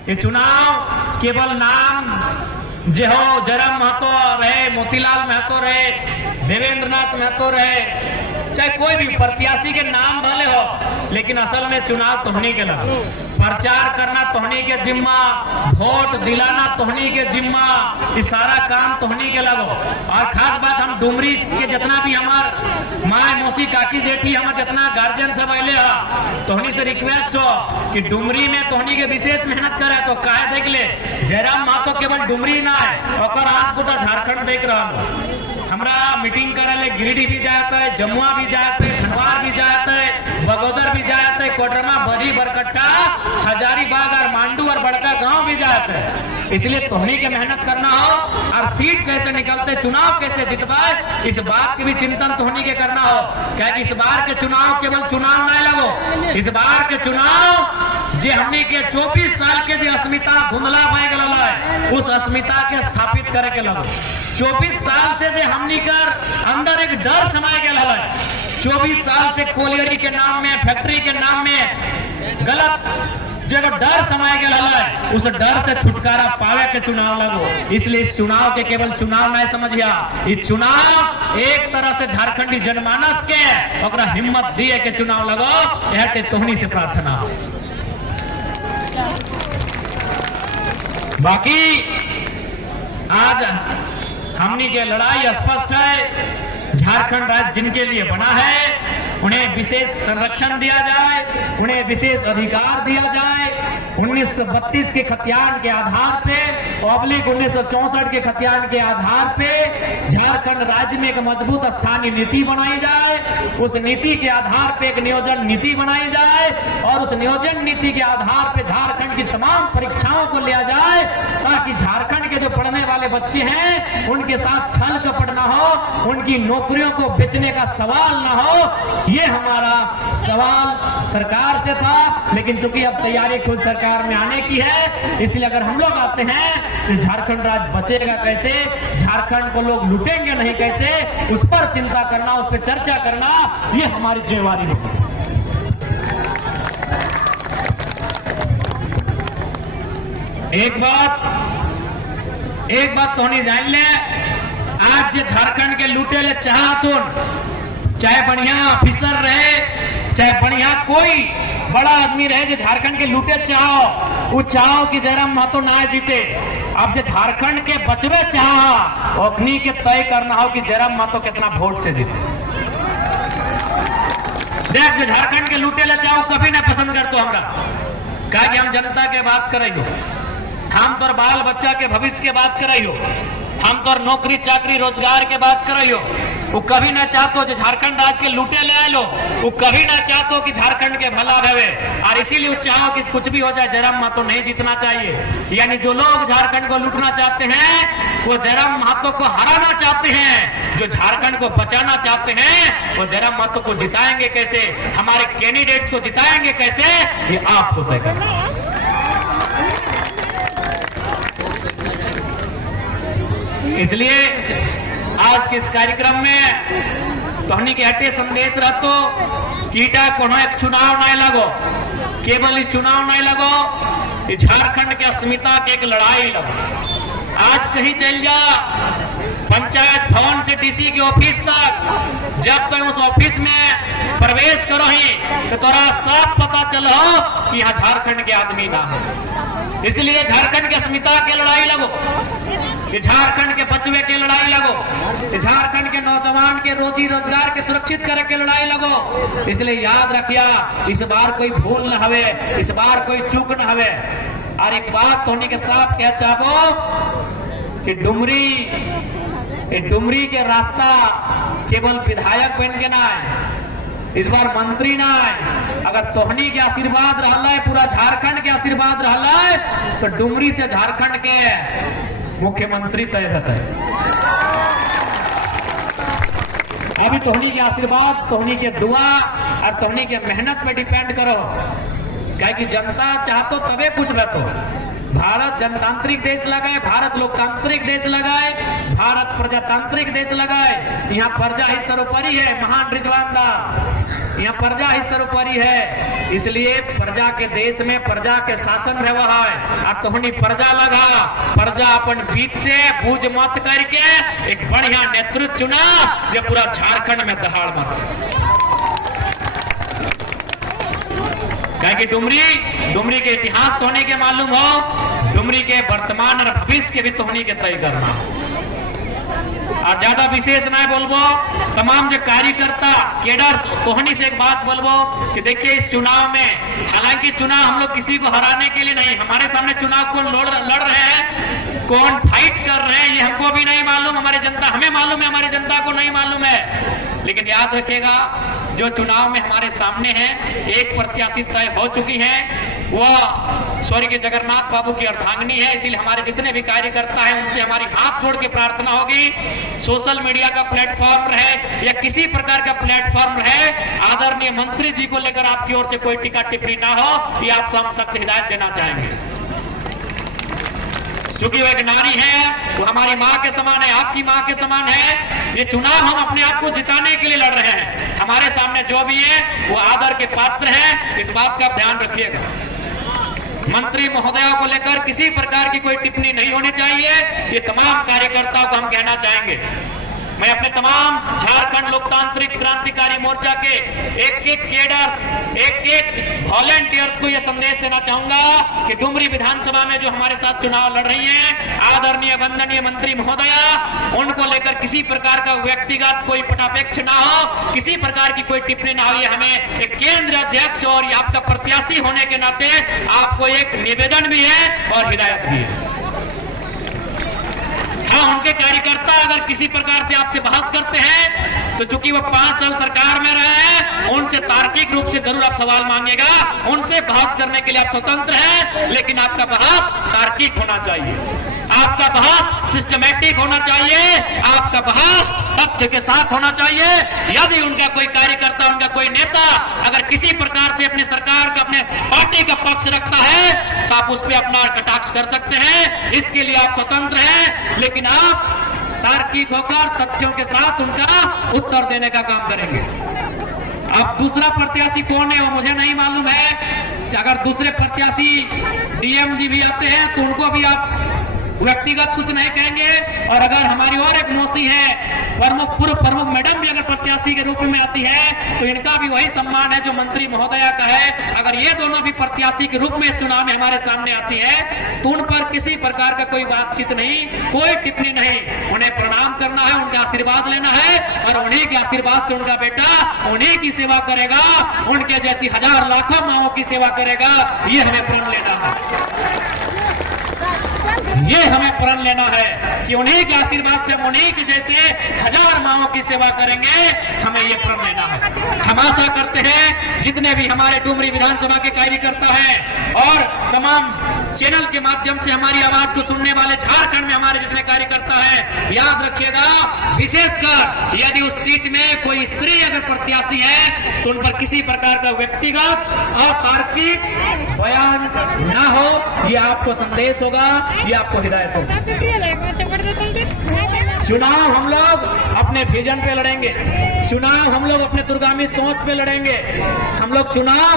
ये चुनाव केवल नाम जे हो जयराम महतो रहे, मोतीलाल महतो रहे, देवेंद्रनाथ महतो रहे, चाहे कोई भी प्रत्याशी के नाम भले हो, लेकिन असल में चुनाव तोहनी के लगा, प्रचार करना तोहनी के जिम्मा, वोट दिलाना तोहनी के जिम्मा, ये सारा काम तोहनी के लगो। और खास बात हम डुमरी के जितना भी हमार माए मौसी काकी जेठी हमार जितना गार्जियन सब अले तोहनी से रिक्वेस्ट हो कि डुमरी में तोहनी के विशेष मेहनत करे। तो काहे देख ले जयराम महतो केवल डुमरी ना है, और आज पूरा झारखंड देख रहा हमरा मीटिंग करे गिरिडीह भी जाता है, जमुआ भी जाता है, खनवार भी जाता है, बगोदर भी जाता है, कोडरमा, बरी, बरकट्टा, हजारीबाग और मांडू और बड़का गांव भी जाता है। इसलिए तोहनी के मेहनत करना हो और सीट कैसे निकलते, चुनाव कैसे जितवाए, इस बात की भी चिंतन तोहनी के करना हो। क्या इस बार के चुनाव केवल चुनाव नहीं लगो, इस बार के चुनाव जे हमने के 24 साल के जो अस्मिता धुंधला बह गया उस अस्मिता के स्थापित करे के लगो। 24 साल से जे हमनी कर अंदर एक डर समाये गया है, 24 साल से कोलियरी के नाम में, फैक्ट्री के नाम में गलत जब डर समाये गया है, उस डर से छुटकारा पावे के चुनाव लगो। इसलिए इस चुनाव के केवल चुनाव नहीं समझिया, इस चुनाव एक तरह से झारखंडी जनमानस के ओकरा हिम्मत दिए के चुनाव लगो। यह तोहनी से प्रार्थना। बाकी आज हमनी के लड़ाई स्पष्ट है, झारखंड राज्य जिनके लिए बना है उन्हें विशेष संरक्षण दिया जाए, उन्हें विशेष अधिकार दिया जाए। 1932 के खतियान के आधार पे, पब्लिक 1964 के खतियान के आधार पे झारखंड राज्य में एक मजबूत स्थानीय नीति बनाई जाए, उस नीति के आधार पे एक नियोजन नीति बनाई जाए और उस नियोजन नीति के आधार पे झारखंड की तमाम परीक्षाओं को लिया जाए ताकि झारखंड के जो पढ़ने वाले बच्चे हैं उनके साथ छल कपट ना हो, उनकी नौकरियों को बेचने का सवाल ना हो। ये हमारा सवाल सरकार से था, लेकिन चूंकि अब तैयारी खुद सरकार में आने की है, इसलिए अगर हम लोग आते हैं तो झारखंड राज्य बचेगा कैसे, झारखंड को लोग लूटेंगे नहीं कैसे, उस पर चिंता करना, उस पर चर्चा करना, ये हमारी जिम्मेवारी होगी। एक बात तो नहीं जान ले, आज जो झारखंड के लूटे ले चाहतुन, चाहे बढ़िया ऑफिसर रहे, चाहे बढ़िया कोई बड़ा आदमी रहे जो झारखंड के लूटे चाहो, वो चाहो कि जयराम महतो ना जीते। अब जो झारखंड के बचवे चाहो ओखनी के तय करना हो कि जयराम महतो कितना वोट से जीते। देख जो झारखंड के लूटे ले चाहो कभी ना पसंद कर तो हमरा, कहा कि हम जनता के बात कर रही हो, हम तो बाल बच्चा के भविष्य के बात कर रही हो, हम तो नौकरी चाकरी रोजगार के बात कर रही हो। वो कभी ना चाहतो जो झारखंड आज के लूटे ले आए लो, वो कभी ना चाहतो कि झारखंड के भला रहे, और इसीलिए वो चाहो कि कुछ भी हो जाए जयराम महतो नहीं जीतना चाहिए। यानी जो लोग झारखंड को लूटना चाहते हैं वो जयराम महतो को हराना चाहते हैं, जो झारखंड को बचाना चाहते हैं वो जयराम महतो को जिताएंगे कैसे, हमारे कैंडिडेट्स को जिताएंगे कैसे, ये आपको तय करना है। इसलिए आज के इस कार्यक्रम में तोहनी के हटे संदेश रहतो कीटा कोनो एक चुनाव नहीं लगो, केवल ही चुनाव नहीं लगो, झारखंड के अस्मिता के एक लड़ाई लगो। आज कहीं चल जा पंचायत भवन से डीसी के ऑफिस तक, जब तक उस ऑफिस में प्रवेश करो ही तो तोरा साफ पता चलो कि यहाँ झारखंड के आदमी ना हो। इसलिए झारखंड के अस्मिता के लड़ाई लगो, झारखंड के बचवे के लड़ाई लगो, झारखंड के नौजवान के रोजी रोजगार के सुरक्षित करे के लड़ाई लगो। इसलिए याद रखिया इस बार कोई भूल न हवे, इस बार कोई चूक न हवे। और एक बात तोहनी के साथ कह चाहो कि डुमरी के रास्ता केवल विधायक बन के ना है, इस बार मंत्री ना है। अगर तोहनी के आशीर्वाद रहला है, पूरा झारखंड के आशीर्वाद रहला है, तो डुमरी से झारखंड के मुख्यमंत्री तय रहता है। अभी तोहनी के आशीर्वाद, तोहनी के दुआ और तोहनी के मेहनत पे डिपेंड करो, क्या कि जनता चाहतो तबे कुछ रहतो। भारत जनतांत्रिक देश लगाए, भारत लोकतांत्रिक देश लगाए, भारत प्रजातांत्रिक देश लगाए, यहाँ प्रजा ही सर्वोपरि है। महान रिजवान दा यहाँ प्रजा ही सर्वोपरि है, इसलिए प्रजा के देश में प्रजा के शासन व्यवहार है। और तोहनी प्रजा लगा, प्रजा अपन बीच से बूझ मत करके एक बढ़िया नेतृत्व चुना जो पूरा झारखंड में दहाड़ मत। कि डुमरी के इतिहास तोहनी के मालूम हो, डुमरी के वर्तमान और भविष्य के भी तोहनी के तय करना। और ज्यादा विशेष ना बोलबो, तमाम जो कार्यकर्ता केडर्स तोहनी से एक बात बोलबो कि देखिए इस चुनाव में, हालांकि चुनाव हम लोग किसी को हराने के लिए नहीं, हमारे सामने चुनाव कौन लड़ रहे हैं, कौन फाइट कर रहे हैं ये हमको भी नहीं मालूम, हमारी जनता हमें मालूम है, हमारी जनता को नहीं मालूम है। लेकिन याद रखिएगा जो चुनाव में हमारे सामने है, एक प्रत्याशी तय हो चुकी है, वह स्वर्गीय जगन्नाथ बाबू की अर्धांगिनी है। इसलिए हमारे जितने भी कार्यकर्ता हैं उनसे हमारी हाथ जोड़ के प्रार्थना होगी, सोशल मीडिया का प्लेटफॉर्म रहे या किसी प्रकार का प्लेटफॉर्म रहे, आदरणीय मंत्री जी को लेकर आपकी ओर से कोई टीका टिप्पणी ना हो, ये आपको हम सख्त हिदायत देना चाहेंगे। क्योंकि वो एक नारी है, वो हमारी माँ के समान है, आपकी माँ के समान है। ये चुनाव हम अपने आप को जिताने के लिए लड़ रहे हैं, हमारे सामने जो भी है वो आदर के पात्र है, इस बात का ध्यान रखिएगा। मंत्री महोदया को लेकर किसी प्रकार की कोई टिप्पणी नहीं होनी चाहिए, ये तमाम कार्यकर्ताओं को हम कहना चाहेंगे। मैं अपने तमाम झारखंड लोकतांत्रिक क्रांतिकारी मोर्चा के एक केडर्स, एक वॉलेंटियर्स को यह संदेश देना चाहूंगा कि डुमरी विधानसभा में जो हमारे साथ चुनाव लड़ रही हैं, आदरणीय वंदनीय मंत्री महोदया, उनको लेकर किसी प्रकार का व्यक्तिगत कोई पटापेक्ष ना हो, किसी प्रकार की कोई टिप्पणी ना हो। ये हमें एक केंद्र अध्यक्ष और आपका प्रत्याशी होने के नाते आपको एक निवेदन भी है और हिदायत भी है। हाँ, उनके कार्यकर्ता अगर किसी प्रकार से आपसे बहस करते हैं तो चूंकि वो 5 साल सरकार में रहे हैं, उनसे तार्किक रूप से जरूर आप सवाल मांगेगा, उनसे बहस करने के लिए आप स्वतंत्र हैं, लेकिन आपका बहस तार्किक होना चाहिए, आपका बहस सिस्टमैटिक होना चाहिए, आपका बहस तथ्य के साथ होना चाहिए। यदि उनका कोई कार्यकर्ता, उनका कोई नेता अगर किसी प्रकार से अपनी सरकार का, अपने पार्टी का पक्ष रखता है तो आप उस पर अपना कटाक्ष कर सकते हैं, इसके लिए आप स्वतंत्र हैं, लेकिन आप तार्किक होकर तथ्यों के साथ उनका उत्तर देने का काम करेंगे। अब दूसरा प्रत्याशी कौन है वो मुझे नहीं मालूम है, अगर दूसरे प्रत्याशी डीएम जी भी आते हैं तो उनको भी आप व्यक्तिगत कुछ नहीं कहेंगे, और अगर हमारी और एक मौसी है पूर्व प्रमुख मैडम भी अगर प्रत्याशी के रूप में आती है तो इनका भी वही सम्मान है जो मंत्री महोदया का है। अगर ये दोनों भी प्रत्याशी के रूप में इस चुनाव में हमारे सामने आती है तो उन पर किसी प्रकार का कोई बातचीत नहीं, कोई टिप्पणी नहीं, उन्हें प्रणाम करना है, उनका आशीर्वाद लेना है, और उन्हीं के आशीर्वाद से उनका बेटा उन्हीं की सेवा करेगा, उनके जैसी हजार लाखों माओं की सेवा करेगा। ये हमें प्रण लेना है, ये हमें प्रण लेना है कि उन्हीं के आशीर्वाद से उन्हीं के जैसे हजार माओं की सेवा करेंगे, हमें ये प्रण लेना है। हम आशा करते हैं जितने भी हमारे डुमरी विधानसभा के कार्यकर्ता हैं और तमाम चैनल के माध्यम से हमारी आवाज को सुनने वाले झारखंड में हमारे जितने कार्यकर्ता हैं, याद रखिएगा, विशेषकर यदि उस सीट में कोई स्त्री अगर प्रत्याशी है तो उन पर किसी प्रकार का व्यक्तिगत और तार्किक बयान ना हो, ये आपको संदेश होगा, ये आपको हिदायत होगी। चुनाव हम लोग अपने विजन पे लड़ेंगे, चुनाव हम लोग अपने दूरगामी सोच पे लड़ेंगे, हम लोग चुनाव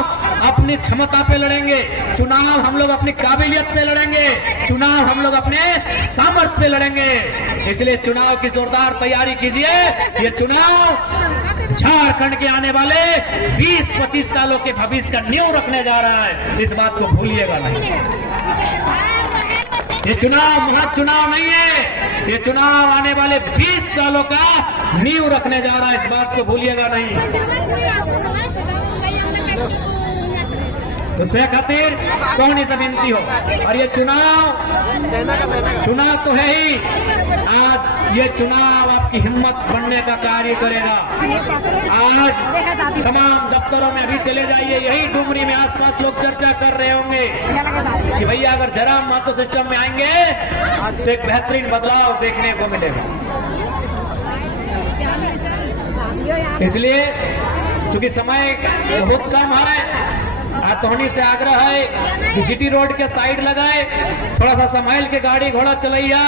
अपनी क्षमता पे लड़ेंगे, चुनाव हम लोग अपनी काबिलियत पे लड़ेंगे, चुनाव हम लोग अपने सामर्थ्य पे लड़ेंगे। इसलिए चुनाव की जोरदार तैयारी कीजिए। ये चुनाव झारखंड के आने वाले 20-25 सालों के भविष्य का नींव रखने जा रहा है, इस बात को भूलिएगा नहीं। ये चुनाव महज चुनाव नहीं है, ये चुनाव आने वाले 20 सालों का नींव रखने जा रहा है, इस बात को भूलिएगा नहीं। तो से खातिर कौन ही विनती हो, और ये चुनाव तो है ही, आज ये चुनाव आपकी हिम्मत बढ़ने का कार्य करेगा। आज तमाम दफ्तरों में अभी चले जाइए, यही डुमरी में आसपास लोग चर्चा कर रहे होंगे कि भैया अगर जरा महतो सिस्टम में आएंगे तो एक बेहतरीन बदलाव देखने को मिलेगा। इसलिए चूंकि समय बहुत कम है, तोहनी से आग्रह है कि जीटी रोड के साइड लगाए, थोड़ा सा संभाल के गाड़ी घोड़ा चलैया,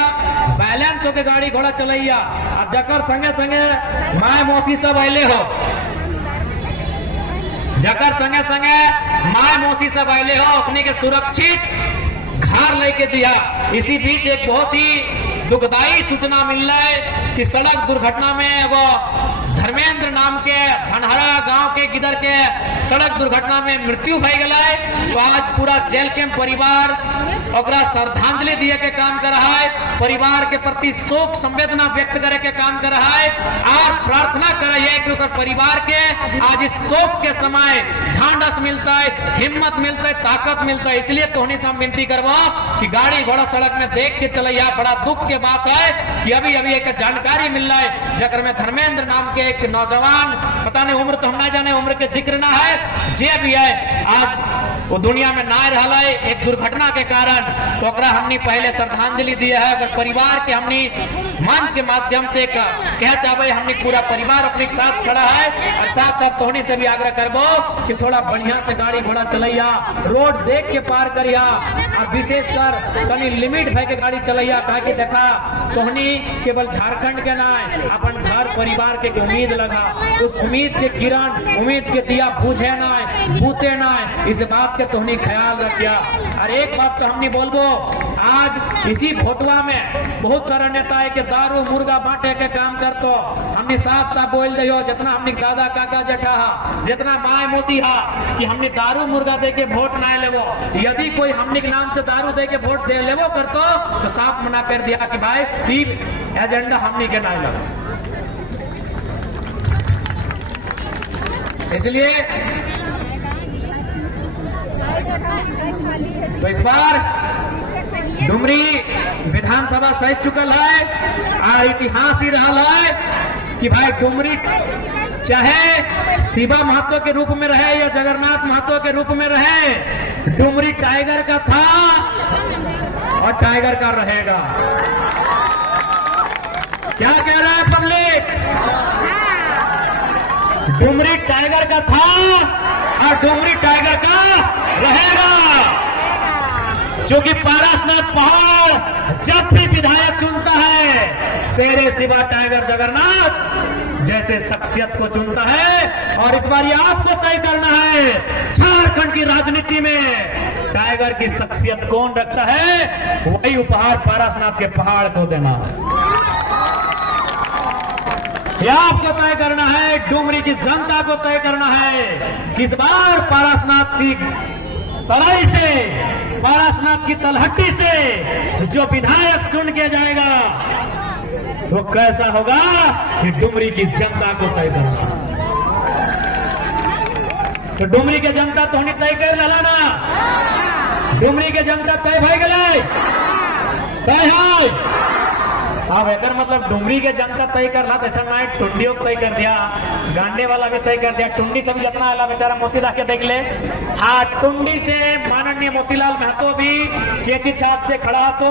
बैलेंस होके गाड़ी घोड़ा चलैया, और जकर संगे संगे माए मौसी सब अले हो, जकर संगे संगे माय मौसी सब आए हो अपने के सुरक्षित घर लेके दिया। इसी बीच एक बहुत ही दुखदायी सूचना मिल रहा है कि सड़क दुर्घटना में वो धर्मेंद्र नाम के धनहरा गांव के गिदर के सड़क दुर्घटना में मृत्यु भई गला है। तो आज पूरा जेल के परिवार ओकरा श्रद्धांजलि दिए के काम कर रहा है, परिवार के प्रति शोक संवेदना व्यक्त करे के काम कर रहा है और प्रार्थना कर रही है कि ओकर परिवार के आज इस शोक के समय ढांढस मिलता है, हिम्मत मिलता है, ताकत मिलता है। इसलिए तोहनी से हम विनती करवा कि गाड़ी घोड़ा सड़क में देख के चलैया। बड़ा दुख के बात है कि अभी अभी एक जानकारी मिल रहा है जकर में धर्मेंद्र नाम के एक नौजवान, पता नहीं उम्र तो हम ना जाने, उम्र के जिक्र ना है, जे भी है आज वो दुनिया में ना रहा है एक दुर्घटना के कारण। तो हमने पहले श्रद्धांजलि दिया है अगर परिवार के हमने मंच के माध्यम से कह चाहे हमने पूरा परिवार अपने साथ खड़ा है और साथ साथ तोहनी से भी आग्रह करबो कि थोड़ा बढ़िया से गाड़ी घोड़ा चलैया, रोड देख के पार करिया और विशेषकर तनी लिमिट भय के गाड़ी चलैया। कहा कि देखा तोहनी केवल झारखंड के ना अपन घर परिवार के उम्मीद लगा, उस उम्मीद के किरण उम्मीद के दिया बुझे ना बूते ना, इस बात के तोहनी ख्याल रखिया। और एक बात तो हमने बोलबो आज इसी फोटुआ में बहुत सारा नेता है कि दारू मुर्गा बांटे के काम करतो। हमने साफ साफ बोल दियो जितना हमने दादा काका जेठा हा जितना माय मौसी हा कि हमने दारू मुर्गा दे के वोट ना लेवो। यदि कोई हमने के नाम से दारू दे के वोट दे लेवो करतो तो साफ मना कर दिया कि भाई ई एजेंडा हमने के ना लगा। इसलिए तो इस बार डुमरी विधानसभा सहित चुकल है और इतिहास ही रहा है कि भाई डुमरी चाहे शिवा महतो के रूप में रहे या जगन्नाथ महतो के रूप में रहे, डुमरी टाइगर का था और टाइगर का रहेगा। क्या कह रहा है पब्लिक? डुमरी टाइगर का था और डुमरी टाइगर का रहेगा। क्योंकि पारसनाथ पहाड़ जब भी विधायक चुनता है शेरे शिवा टाइगर जगन्नाथ जैसे शख्सियत को चुनता है। और इस बार ये आपको तय करना है झारखंड की राजनीति में टाइगर की शख्सियत कौन रखता है, वही उपहार पारसनाथ के पहाड़ को देना है। यह आपको तय करना है, डुमरी की जनता को तय करना है। इस बार पारसनाथ की तराई से, पारसनाथ की तलहटी से जो विधायक चुन के जाएगा वो कैसा होगा कि डुमरी की जनता को तय करना। तो डुमरी के जनता तो तय कर रहा ना, डुमरी के जनता तय भाई गए तय है। अब अगर मतलब डुमरी के जनता तय कर रहा ऐसा ना टुंडियों तय कर दिया, गांडे वाला भी तय कर दिया। टुंडी सब जितना आला बेचारा मोती के देख ले। हाँ, टुंडी से माननीय मोतीलाल महतो भी केची छाप से खड़ा तो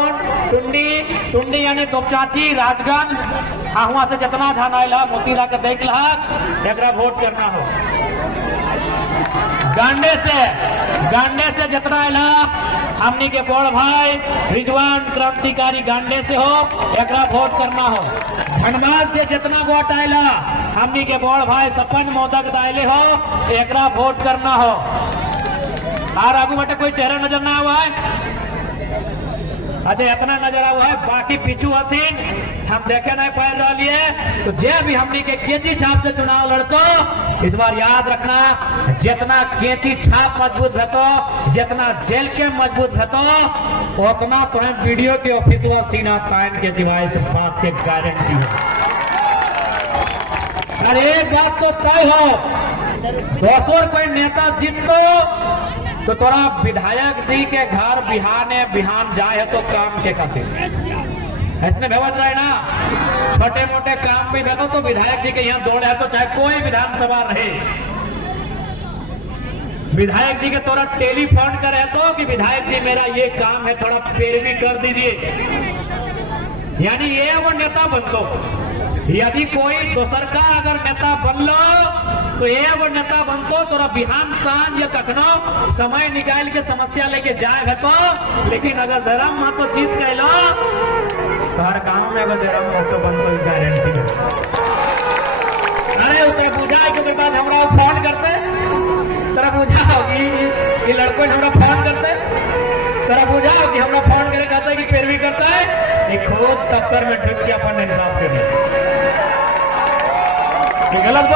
टुंडी यानी तोपचाची राजगंज हाँ वहां से जितना झाना मोतीला के देख ला एक वोट करना हो। गांडे से जितना आला हमनी के बड़ भाई रिजवान क्रांतिकारी गांडे से हो एक वोट करना हो। धनबाद से जितना वोट आयला हमनी के बड़ भाई सपन मोदक दायले हो एक वोट करना हो। और आगू बटे कोई चेहरा नजर ना हुआ है? अच्छा इतना नजर हुआ है, बाकी पीछू हथिन हम देखे नहीं पाए रहा लिए। तो जे भी हमनी के केची छाप से चुनाव लड़तो इस बार याद रखना जितना केची छाप मजबूत भेतो, जितना जेल के मजबूत भेतो उतना तो हम वीडियो के ऑफिस व सीना तान के जिवाए से बात के गारंटी है। अरे एक बात तो तय हो, दोसर कोई नेता जीतो तो तोरा विधायक जी के घर बिहान जाए है तो काम के खातिर ऐसने भेवत रहे ना। छोटे मोटे काम पे भेजो तो विधायक जी के यहाँ दौड़ है तो चाहे कोई विधानसभा रहे, विधायक जी के तोरा टेलीफोन करे तो कि विधायक जी मेरा ये काम है थोड़ा पैरवी कर दीजिए, यानी ये वो नेता बनतो। यदि कोई दोसर का अगर नेता बनलो तो ये वो नेता बनतो तोरा बिहान सांझ या कखनो समय निकाल के समस्या लेके जाए तो। लेकिन अगर जयराम महतो जीत गए तो हर काम में अगर जयराम महतो बनतो गारंटी है। अरे उसे बुझा के बाद हमरा फोन करते, तेरा बुझा होगी ये लड़कों हमरा फोन करते, तेरा बुझा होगी हमरा फोन करे कहता है कि फिर भी करता है, ये खुद दफ्तर में ढुक के अपन इंसाफ कर ले। गलत